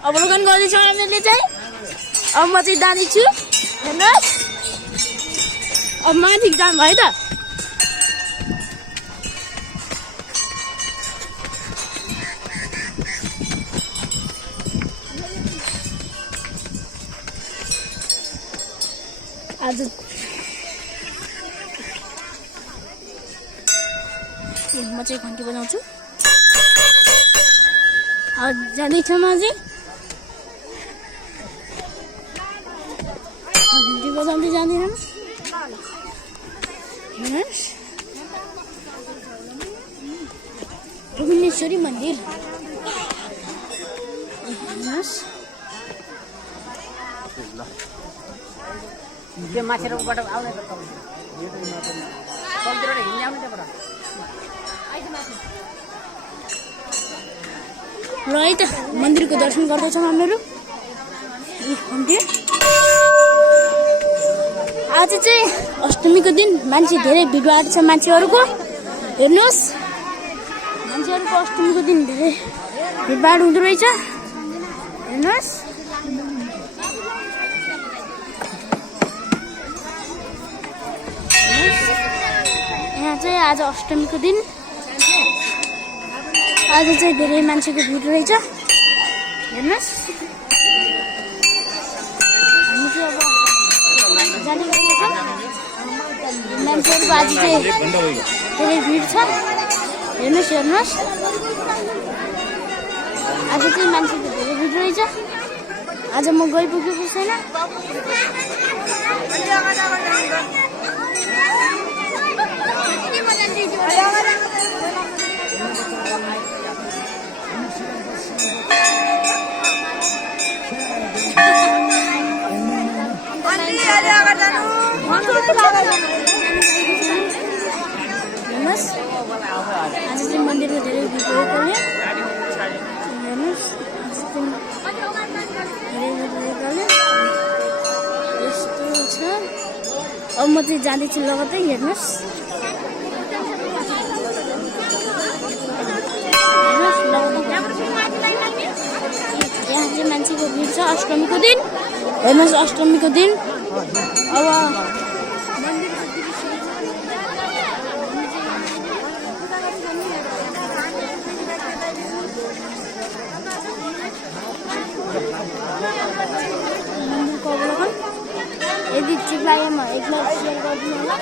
अवलोकन गर्दैछौँ हामीले चाहिँ। अब म चाहिँ जाँदैछु, हेर्नुहोस्। अब माथि जानु भयो त। आज म चाहिँ घन्टी बजाउँछु। जाँदैछ म अझै घन्टी बजाउँदै जाँदैन। हेर्नुहोस् भुवनेश्वरी मन्दिर। हेर्नुहोस् त्यो माछेरोबाट आउने त कम्प्युटर हिँड्ने आउने त्यहाँबाट ल है त मन्दिरको दर्शन गर्दैछौँ हामीहरू। आज चाहिँ अष्टमीको दिन मान्छे धेरै भिडभाड छ मान्छेहरूको। हेर्नुहोस् मान्छेहरूको अष्टमीको दिन धेरै भिडभाड हुँदो रहेछ। हेर्नुहोस् यहाँ चाहिँ आज अष्टमीको दिन आज चाहिँ धेरै मान्छेको भिड रहेछ। हेर्नुहोस् हामी चाहिँ अब जाने गरेको छौँ। मान्छेहरूको आज चाहिँ धेरै भिड छ। हेर्नुहोस् हेर्नुहोस् आज चाहिँ मान्छेको धेरै भिड रहेछ। आज म गइपुगेको छैन। हेर्नुहोस् आज चाहिँ मन्दिरमा धेरै भिड भएकोले हेर्नुहोस् धेरै भिड भएकोले यस्तो छ। अब म चाहिँ जाँदैछु लगत्तै। हेर्नुहोस् यहाँ चाहिँ मान्छेको भिड छ अष्टमीको दिन। हेर्नुहोस् अष्टमीको दिन अब मन्दिरको अवलोकन यदि ठिक लाग्यो म एकलाई सेयर गरिदिनु होला।